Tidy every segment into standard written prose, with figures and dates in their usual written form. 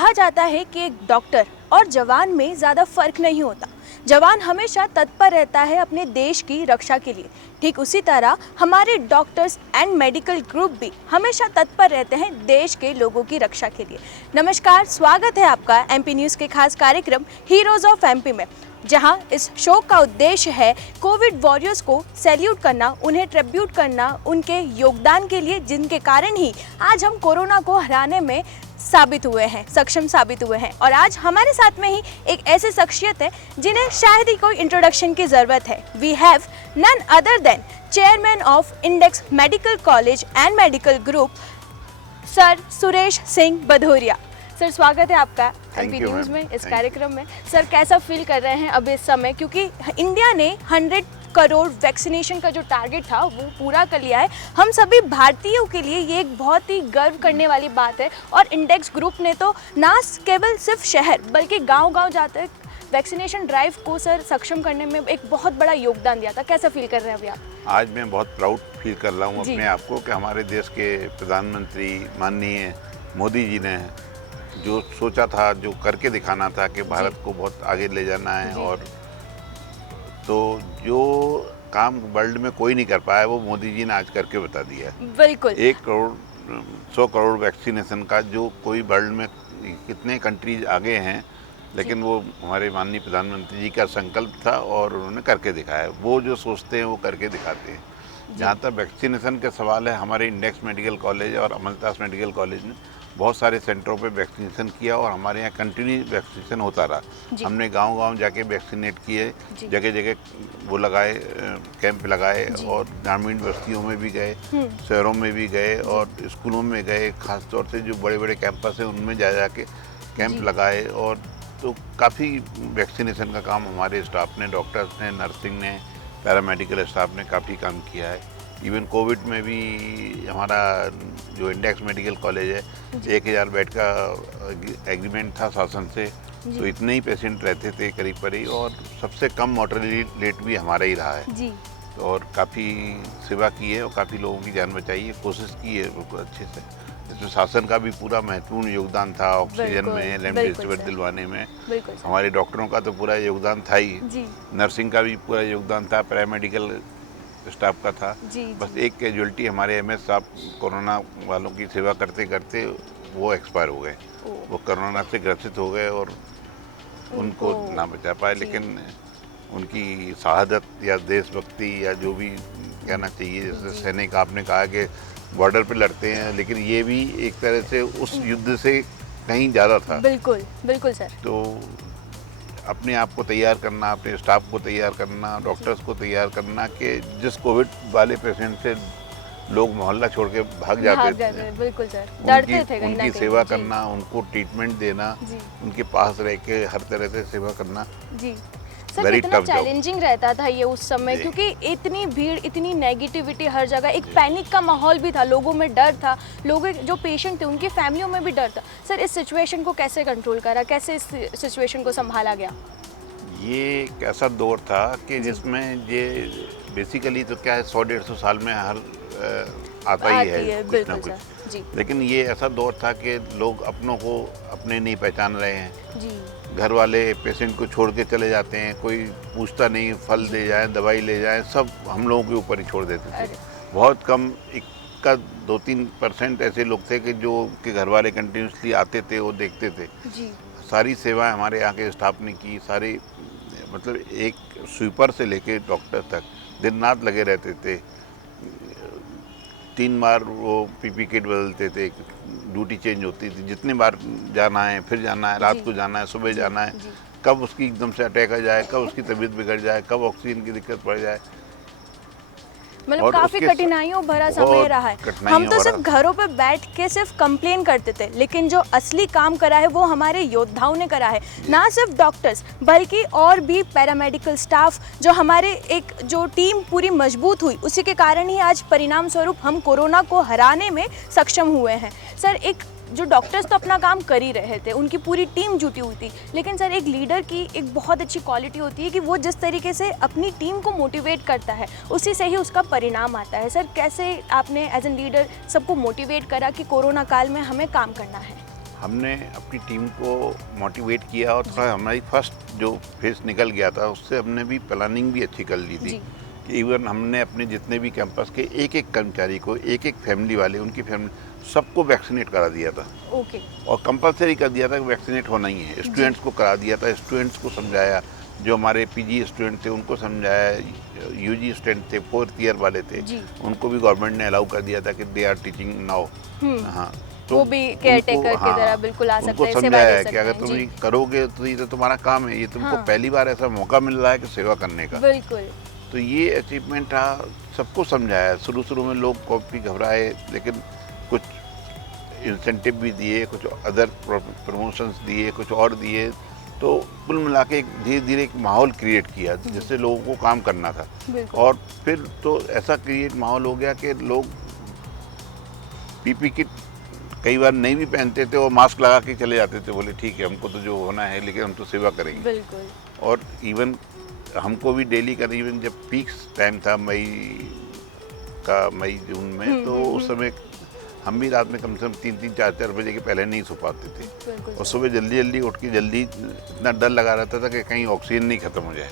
कहा जाता है कि एक डॉक्टर और जवान में ज़्यादा फर्क नहीं होता। जवान हमेशा तत्पर रहता है अपने देश की रक्षा के लिए। ठीक उसी तरह हमारे डॉक्टर्स एंड मेडिकल ग्रुप भी हमेशा तत्पर रहते हैं देश के लोगों की रक्षा के लिए। नमस्कार, स्वागत है आपका एमपी न्यूज़ के खास कार्यक्रम हीरोज़ ऑफ एमपी में, जहां इस शो का उद्देश्य है कोविड वॉरियर्स को सैल्यूट करना, उन्हें ट्रिब्यूट करना उनके योगदान के लिए, जिनके कारण ही आज हम कोरोना को हराने में सक्षम साबित हुए हैं। और आज हमारे साथ में ही एक ऐसी शख्सियत है जिन्हें शायद ही कोई इंट्रोडक्शन की ज़रूरत है। We have none other than chairman of Index medical college and medical group, sir Suresh Singh Bhadauria. Sir, स्वागत है आपका एमपी न्यूज़ में, इस कार्यक्रम में। सर, कैसा फील कर रहे हैं अब इस समय, क्योंकि इंडिया ने 100 करोड़ वैक्सीनेशन का जो टारगेट था वो पूरा कर लिया है। हम सभी भारतीयों के लिए ये एक बहुत ही गर्व करने वाली बात है। और इंडेक्स ग्रुप ने तो ना केवल सिर्फ शहर बल्कि गांव-गांव जाकर वैक्सीनेशन ड्राइव को सर सक्षम करने में एक बहुत बड़ा योगदान दिया था। कैसा फील कर रहे हैं अभी आप? आज मैं बहुत प्राउड फील कर रहा हूँ अपने आप को कि हमारे देश के प्रधानमंत्री माननीय मोदी जी ने जो सोचा था, जो करके दिखाना था कि भारत को बहुत आगे ले जाना है, और तो जो काम वर्ल्ड में कोई नहीं कर पाया वो मोदी जी ने आज करके बता दिया। बिल्कुल। 100 करोड़ वैक्सीनेशन का, जो कोई वर्ल्ड में कितने कंट्रीज आगे हैं, लेकिन वो हमारे माननीय प्रधानमंत्री जी का संकल्प था और उन्होंने करके दिखाया। वो जो सोचते हैं वो करके दिखाते हैं। जहाँ तक वैक्सीनेशन का सवाल है, हमारे इंडेक्स मेडिकल कॉलेज और अमलतास मेडिकल कॉलेज ने बहुत सारे सेंटरों पे वैक्सीनेशन किया और हमारे यहाँ कंटिन्यू वैक्सीनेशन होता रहा। हमने गांव-गांव जाके वैक्सीनेट किए, जगह जगह वो लगाए, कैंप लगाए, और ग्रामीण बस्तियों में भी गए, शहरों में भी गए, और स्कूलों में गए। खास तौर से जो बड़े बड़े कैंपस हैं उनमें जा के कैंप लगाए। और तो काफ़ी वैक्सीनेशन का काम हमारे स्टाफ ने, डॉक्टर्स ने, नर्सिंग ने, पैरामेडिकल स्टाफ ने काफ़ी काम किया है। इवन कोविड में भी हमारा जो इंडेक्स मेडिकल कॉलेज है, 1000 बेड का एग्रीमेंट था शासन से, तो इतने ही पेशेंट रहते थे करीब, और सबसे कम मॉर्टेलिटी रेट भी हमारा ही रहा है जी। और काफ़ी सेवा की है और काफ़ी लोगों की जान बचाई है, कोशिश की है बिल्कुल अच्छे से। इसमें शासन का भी पूरा महत्वपूर्ण योगदान था, ऑक्सीजन में, रेमडेसिविर दिलवाने में हमारे डॉक्टरों का तो पूरा योगदान था ही, नर्सिंग का भी पूरा योगदान था, पैरामेडिकल स्टाफ का था। बस एक कैजुअलिटी हमारे एमएस साहब कोरोना वालों की सेवा करते करते वो एक्सपायर हो गए। वो कोरोना से ग्रसित हो गए और उनको ना बचा पाए, लेकिन उनकी शहादत या देशभक्ति या जो भी कहना चाहिए, जैसे सैनिक आपने कहा कि बॉर्डर पे लड़ते हैं, लेकिन ये भी एक तरह से उस युद्ध से कहीं ज़्यादा था। बिल्कुल बिल्कुल सर। तो अपने आप को तैयार करना, अपने स्टाफ को तैयार करना, डॉक्टर्स को तैयार करना कि जिस कोविड वाले पेशेंट से लोग मोहल्ला छोड़ के भाग जाते थे, बिल्कुल सर, डरते थे, उनकी सेवा करना, उनको ट्रीटमेंट देना, उनके पास रह के हर तरह से सेवा करना जी। सर, कितना चैलेंजिंग रहता था ये उस समय, क्योंकि इतनी भीड़, इतनी नेगेटिविटी हर जगह, एक पैनिक का माहौल भी था, लोगों में डर था, लोगों जो पेशेंट थे उनकी फैमिलियों में भी डर था। सर, इस सिचुएशन को कैसे कंट्रोल करा, कैसे इस सिचुएशन को संभाला गया? ये एक ऐसा दौर था कि जिसमें ये बेसिकली तो क्या है, 100-150 साल में हर आता ही है कुछ ना कुछ जी। लेकिन ये ऐसा दौर था कि लोग अपनों को अपने नहीं पहचान रहे हैं जी। घर वाले पेशेंट को छोड़ के चले जाते हैं, कोई पूछता नहीं, फल दे जाए, दवाई ले जाए, सब हम लोगों के ऊपर ही छोड़ देते थे। बहुत कम 1-2-3% ऐसे लोग थे कि जो के घर वाले कंटिन्यूसली आते थे, वो देखते थे जी। सारी सेवाएं हमारे यहाँ के स्टाफ ने की, सारी मतलब एक स्वीपर से लेके डॉक्टर तक दिन रात लगे रहते थे। 3 बार वो पीपी किट बदलते थे, ड्यूटी चेंज होती थी, जितनी बार जाना है, फिर जाना है, रात को जाना है, सुबह जाना है, कब उसकी एकदम से अटैक आ जाए, कब उसकी तबीयत बिगड़ जाए, कब ऑक्सीजन की दिक्कत पड़ जाए। मतलब काफी कठिनाइयों भरा समय रहा है। हम तो सिर्फ घरों पे बैठ के सिर्फ कंप्लेन करते थे, लेकिन जो असली काम करा है वो हमारे योद्धाओं ने करा है। ना सिर्फ डॉक्टर्स बल्कि और भी पैरामेडिकल स्टाफ, जो हमारे एक जो टीम पूरी मजबूत हुई, उसी के कारण ही आज परिणाम स्वरूप हम कोरोना को हराने में सक्षम हुए हैं। सर, एक जो डॉक्टर्स तो अपना काम कर ही रहे थे, उनकी पूरी टीम जुटी हुई थी, लेकिन सर एक लीडर की एक बहुत अच्छी क्वालिटी होती है कि वो जिस तरीके से अपनी टीम को मोटिवेट करता है उसी से ही उसका परिणाम आता है। सर, कैसे आपने एज एन लीडर सबको मोटिवेट करा कि कोरोना काल में हमें काम करना है? हमने अपनी टीम को मोटिवेट किया और थोड़ा हमारी फर्स्ट जो फेज निकल गया था उससे हमने भी प्लानिंग भी अच्छी कर ली थी जी। कि इवन हमने अपने जितने भी कैंपस के एक एक कर्मचारी को, एक एक फैमिली वाले, उनकी फैमिली सबको वैक्सीनेट करा दिया था ओके। और कंपलसरी कर दिया था कि वैक्सीनेट होना ही है। स्टूडेंट्स को करा दिया था, स्टूडेंट्स को समझाया, जो हमारे पीजी स्टूडेंट थे उनको समझाया, यूजी स्टूडेंट थे, 4th ईयर वाले थे, जी। उनको भी गवर्नमेंट ने अलाउ कर दिया था कि दे आर टीचिंग नाउ। हाँ, वो भी केयरटेकर की तरह बिल्कुल आ सकते हैं, उनको सेवा दे समझाया है कि सकते अगर हैं। तुम जी। ये करोगे तो ये तो तुम्हारा काम है, ये तुमको हाँ। पहली बार ऐसा मौका मिल रहा है कि सेवा करने का। बिल्कुल। तो ये अचीवमेंट था, सबको समझाया। शुरू में लोग काफ़ी घबराए, लेकिन कुछ इंसेंटिव भी दिए, कुछ अदर प्रमोशंस दिए, कुछ और दिए, तो कुल मिला के धीरे धीरे एक माहौल क्रिएट किया जिससे लोगों को काम करना था। बिल्कुल। और फिर तो ऐसा क्रिएट माहौल हो गया कि लोग पीपी किट कई बार नहीं भी पहनते थे और मास्क लगा के चले जाते थे, बोले ठीक है हमको तो जो होना है, लेकिन हम तो सेवा करेंगे। बिल्कुल। और इवन हमको भी डेली करीबन जब पीक्स टाइम था मई जून में, तो उस समय हम भी रात में कम से कम 3-3, 4-4 बजे के पहले नहीं सो पाते थे बिल्कुल और सुबह जल्दी उठ के जल्दी, इतना डर लगा रहता था कि कहीं ऑक्सीजन नहीं खत्म हो जाए।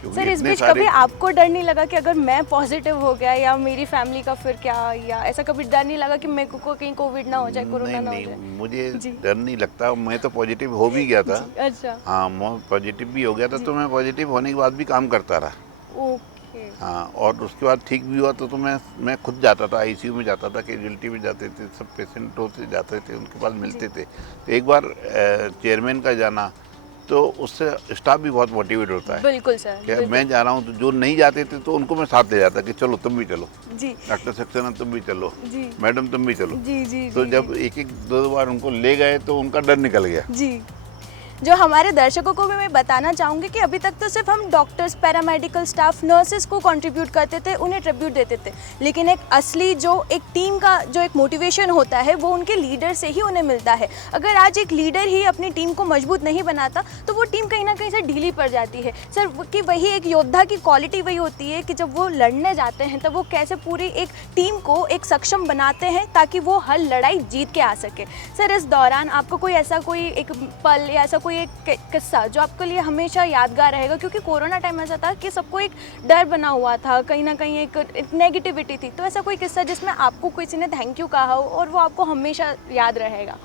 क्योंकि सर, इस इतने बीच सारे- कभी आपको डर नहीं लगा कि अगर मैं पॉजिटिव हो गया या मेरी फैमिली का फिर क्या, या ऐसा कभी डर नहीं लगा कि मेरे को कहीं कोविड ना हो जाए, कोरोना ना हो जाए? नहीं, मुझे जी। डर नहीं लगता। मैं तो पॉजिटिव हो भी गया था। जी, अच्छा। हाँ, मैं पॉजिटिव भी हो गया था, तो मैं पॉजिटिव होने के बाद भी काम करता रहा। ओके। हाँ, और उसके बाद ठीक भी हुआ तो मैं खुद जाता था, आईसीयू में जाता था, कैजुअलिटी में जाते थे, सब पेशेंट होते जाते थे, उनके पास मिलते थे। तो एक बार चेयरमैन का जाना, तो उससे स्टाफ भी बहुत मोटिवेट होता है बिल्कुल सर, कि बिल्कुल। मैं जा रहा हूँ, तो जो नहीं जाते थे तो उनको मैं साथ ले जाता कि चलो तुम भी चलो, जी डॉक्टर सक्सेना तुम भी चलो, जी मैडम तुम भी चलो। जी जी तो जी, जब एक दो बार उनको ले गए तो उनका डर निकल गया। जी। जो हमारे दर्शकों को भी मैं बताना चाहूँगी कि अभी तक तो सिर्फ हम डॉक्टर्स, पैरामेडिकल स्टाफ, नर्सेस को कंट्रीब्यूट करते थे, उन्हें ट्रिब्यूट देते थे, लेकिन एक असली जो एक टीम का जो एक मोटिवेशन होता है वो उनके लीडर से ही उन्हें मिलता है। अगर आज एक लीडर ही अपनी टीम को मजबूत नहीं बनाता तो वो टीम कहीं ना कहीं से ढीली पड़ जाती है। सर, कि वही एक योद्धा की क्वालिटी वही होती है कि जब वो लड़ने जाते हैं तब वो कैसे पूरी एक टीम को एक सक्षम बनाते हैं ताकि वो हर लड़ाई जीत के आ सके। सर, इस दौरान आपको कोई ऐसा कोई एक पल या ऐसा कोई एक किस्सा जो आपके लिए हमेशा यादगार रहेगा, क्योंकि कोरोना टाइम ऐसा था कि सबको एक डर बना हुआ था, कहीं ना कहीं एक नेगेटिविटी थी, तो ऐसा कोई किस्सा जिसमें आपको किसी ने थैंक यू कहा हो और वो आपको हमेशा याद रहेगा?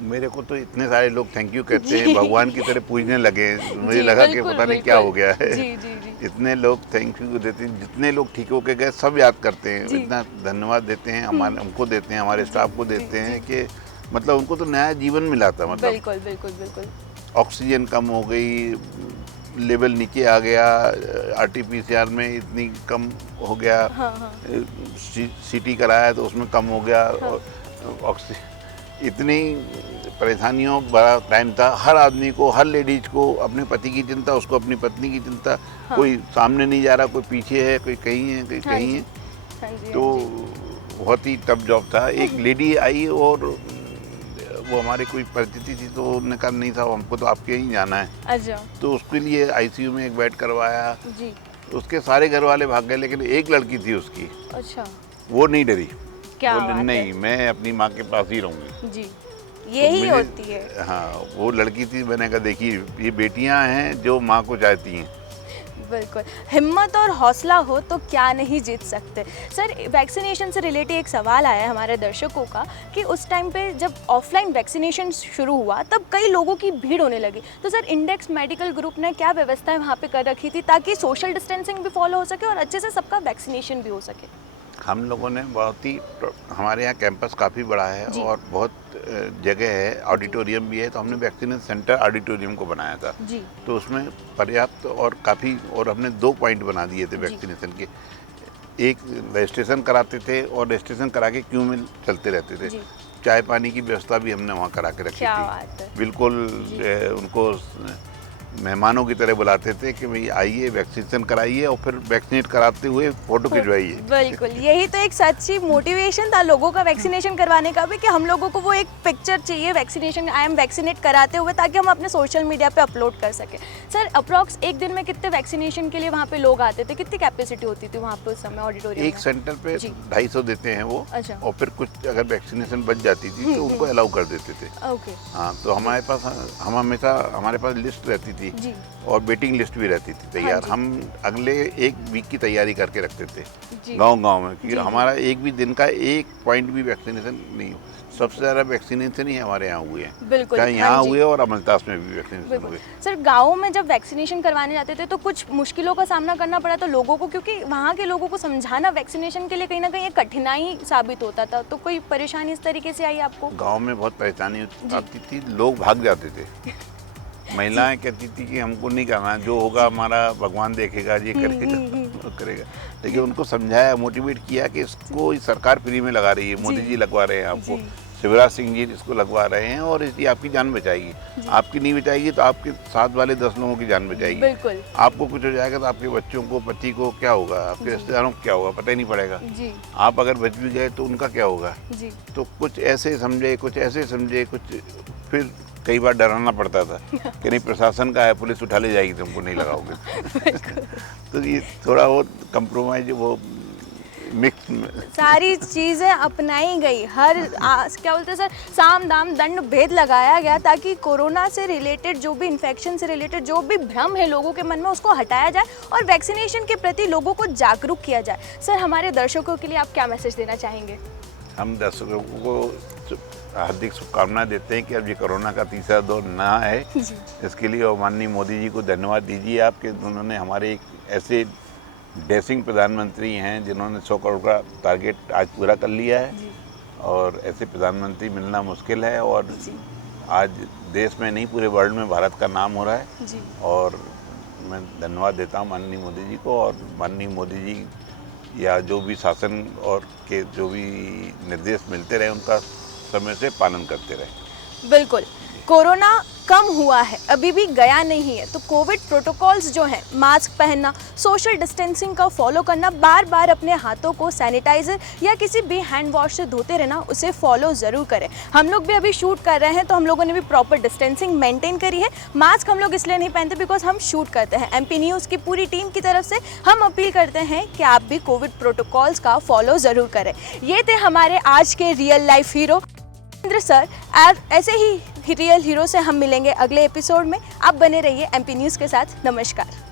मेरे को तो इतने सारे लोग थैंक यू कहते हैं, जी। भगवान की तरह पूजने लगे। मुझे जी, लगा कि बिल्कुल, पता नहीं क्या बिल्कुल। हो गया है। जी जी जी इतने लोग थैंक यू देते हैं, जितने लोग ठीक होके गए सब याद करते हैं, जी। इतना धन्यवाद देते हैं, हमारे हमको देते हैं, हमारे स्टाफ को देते हैं कि मतलब उनको तो नया जीवन मिला था। मतलब बिल्कुल बिल्कुल बिल्कुल। ऑक्सीजन कम हो गई, लेवल नीचे आ गया, आरटीपीसीआर में इतनी कम हो गया, हाँ हाँ सीटी कराया तो उसमें कम हो गया, और इतनी परेशानियों बड़ा टाइम था। हर आदमी को, हर लेडीज को अपने पति की चिंता, उसको अपनी पत्नी की चिंता, कोई सामने नहीं जा रहा, कोई पीछे है, कोई कहीं है, कोई कहीं है। हाँ जी, तो हाँ जी। बहुत ही टफ जॉब था। एक लेडी आई और वो हमारे कोई परिचिति थी, तो उन्होंने कहा नहीं साहब हमको तो आपके ही जाना है, अच्छा तो उसके लिए आईसीयू में एक बेड करवाया। जी। उसके सारे घर वाले भाग गए, लेकिन एक लड़की थी उसकी, अच्छा, वो नहीं डरी। क्या बोले बात है। नहीं, मैं अपनी माँ के पास ही रहूँगी। जी, तो यही मुझे- होती है। हाँ, वो लड़की थी। मैंने कहा देखिए ये बेटियां हैं जो माँ को चाहती हैं। बिल्कुल, हिम्मत और हौसला हो तो क्या नहीं जीत सकते। सर, वैक्सीनेशन से रिलेटेड एक सवाल आया है हमारे दर्शकों का कि उस टाइम पे जब ऑफलाइन वैक्सीनेशन शुरू हुआ तब कई लोगों की भीड़ होने लगी, तो सर इंडेक्स मेडिकल ग्रुप ने क्या व्यवस्थाएं वहाँ पे कर रखी थी ताकि सोशल डिस्टेंसिंग भी फॉलो हो सके और अच्छे से सबका वैक्सीनेशन भी हो सके? हम लोगों ने बहुत ही, हमारे यहाँ कैंपस काफ़ी बड़ा है जी। और बहुत जगह है, ऑडिटोरियम भी है, तो हमने वैक्सीनेशन सेंटर ऑडिटोरियम को बनाया था। जी तो उसमें पर्याप्त और काफ़ी, और हमने 2 पॉइंट बना दिए थे जी। वैक्सीनेशन के। एक रजिस्ट्रेशन कराते थे और रजिस्ट्रेशन करा के क्यू में चलते रहते थे। जी। चाय पानी की व्यवस्था भी हमने वहाँ करा के रखी क्या थी। बात है। बिल्कुल जी। उनको मेहमानों की तरह बुलाते थे कि भाई आइए वैक्सीनेशन कराइए और फिर वैक्सीनेट कराते हुए फोटो खिंचवाइए। बिल्कुल, यही तो एक सच्ची मोटिवेशन था लोगों का वैक्सीनेशन करवाने का भी, कि हम लोगों को वो एक पिक्चर चाहिए वैक्सीनेशन, आई एम वैक्सीनेट कराते हुए, ताकि हम अपने सोशल मीडिया पे अपलोड कर सकें। सर अप्रॉक्स एक दिन में कितने वैक्सीनेशन के लिए वहाँ पे लोग आते थे, कितनी कैपेसिटी होती थी वहाँ पे उस समय ऑडिटोरियम में? एक सेंटर पे 250 देते हैं वो। अच्छा। और फिर कुछ अगर वैक्सीनेशन बच जाती थी तो उनको अलाउ कर देते थे। ओके। हाँ, तो हमारे पास हमारे पास लिस्ट रहती थी जी। और वेटिंग लिस्ट भी रहती थी तैयार। जी। हम अगले एक वीक की तैयारी करके रखते थे जी। गांव-गांव में, क्योंकि जी। हमारा एक भी दिन का एक पॉइंट भी वैक्सीनेशन नहीं हो। सबसे ज़्यादा वैक्सीनेशन ही हमारे यहाँ हुए हैं। बिल्कुल, चाहे हाँ यहाँ जी। हुए और अमलतास में भी वैक्सीनेशन बिल्कुल। हुए। सर गाँव में जब वैक्सीनेशन करवाने जाते थे तो कुछ मुश्किलों का सामना करना पड़ा था लोगों को, क्योंकि वहाँ के लोगों को समझाना वैक्सीनेशन के लिए कहीं ना कहीं एक कठिनाई साबित होता था, तो कोई परेशानी इस तरीके से आई आपको? गाँव में बहुत परेशानी आती थी, लोग भाग जाते थे। महिलाएं कहती थी कि हमको नहीं करना, जो होगा हमारा भगवान देखेगा, ये करेगा वो करेगा। लेकिन उनको समझाया, मोटिवेट किया कि इसको सरकार फ्री में लगा रही है, मोदी जी लगवा रहे हैं आपको, शिवराज सिंह जी इसको लगवा रहे हैं और इसकी आपकी जान बचाएगी। आपकी नहीं बचाएगी तो आपके साथ वाले 10 लोगों की जान बचाएगी। बिल्कुल। आपको कुछ हो जाएगा तो आपके बच्चों को, पति को क्या होगा, आपके रिश्तेदारों को क्या होगा, पता ही नहीं पड़ेगा। जी। आप अगर बच भी गए तो उनका क्या होगा। जी। तो कुछ ऐसे समझे, कुछ ऐसे समझे, कुछ फिर कई बार डराना पड़ता था कि नहीं प्रशासन का है, पुलिस उठा ले जाएगी, तुमको नहीं लगाओगे। तो ये थोड़ा बहुत कंप्रोमाइज, वो मिक्स सारी चीज़ें अपनाई गई, क्या बोलते हैं सर, साम दाम दंड भेद लगाया गया, ताकि कोरोना से रिलेटेड जो भी इन्फेक्शन से रिलेटेड जो भी भ्रम है लोगों के मन में उसको हटाया जाए और वैक्सीनेशन के प्रति लोगों को जागरूक किया जाए। सर हमारे दर्शकों के लिए आप क्या मैसेज देना चाहेंगे? हम दर्शकों को हार्दिक शुभकामनाएं देते हैं कि अब ये कोरोना का तीसरा दौर ना आए, इसके लिए और माननीय मोदी जी को धन्यवाद दीजिए आप कि उन्होंने हमारे एक ऐसे डैशिंग प्रधानमंत्री हैं जिन्होंने 100 करोड़ का टारगेट आज पूरा कर लिया है। और ऐसे प्रधानमंत्री मिलना मुश्किल है और आज देश में नहीं पूरे वर्ल्ड में भारत का नाम हो रहा है। जी। और मैं धन्यवाद देता हूँ माननीय मोदी जी को, और माननीय मोदी जी या जो भी शासन और के जो भी निर्देश मिलते रहे उनका समय से पालन करते रहे। बिल्कुल, कोरोना कम हुआ है, अभी भी गया नहीं है, तो कोविड प्रोटोकॉल्स जो हैं, मास्क पहनना, सोशल डिस्टेंसिंग का फॉलो करना, बार बार अपने हाथों को सैनिटाइजर या किसी भी हैंड वॉश से धोते रहना, उसे फॉलो ज़रूर करें। हम लोग भी अभी शूट कर रहे हैं तो हम लोगों ने भी प्रॉपर डिस्टेंसिंग मेंटेन करी है। मास्क हम लोग इसलिए नहीं पहनते बिकॉज हम शूट करते हैं। MP न्यूज़ की पूरी टीम की तरफ से हम अपील करते हैं कि आप भी कोविड प्रोटोकॉल्स का फॉलो ज़रूर करें। ये थे हमारे आज के रियल लाइफ हीरो सर। ऐसे ही रियल हीरो से हम मिलेंगे अगले एपिसोड में। आप बने रहिए MP न्यूज़ के साथ। नमस्कार।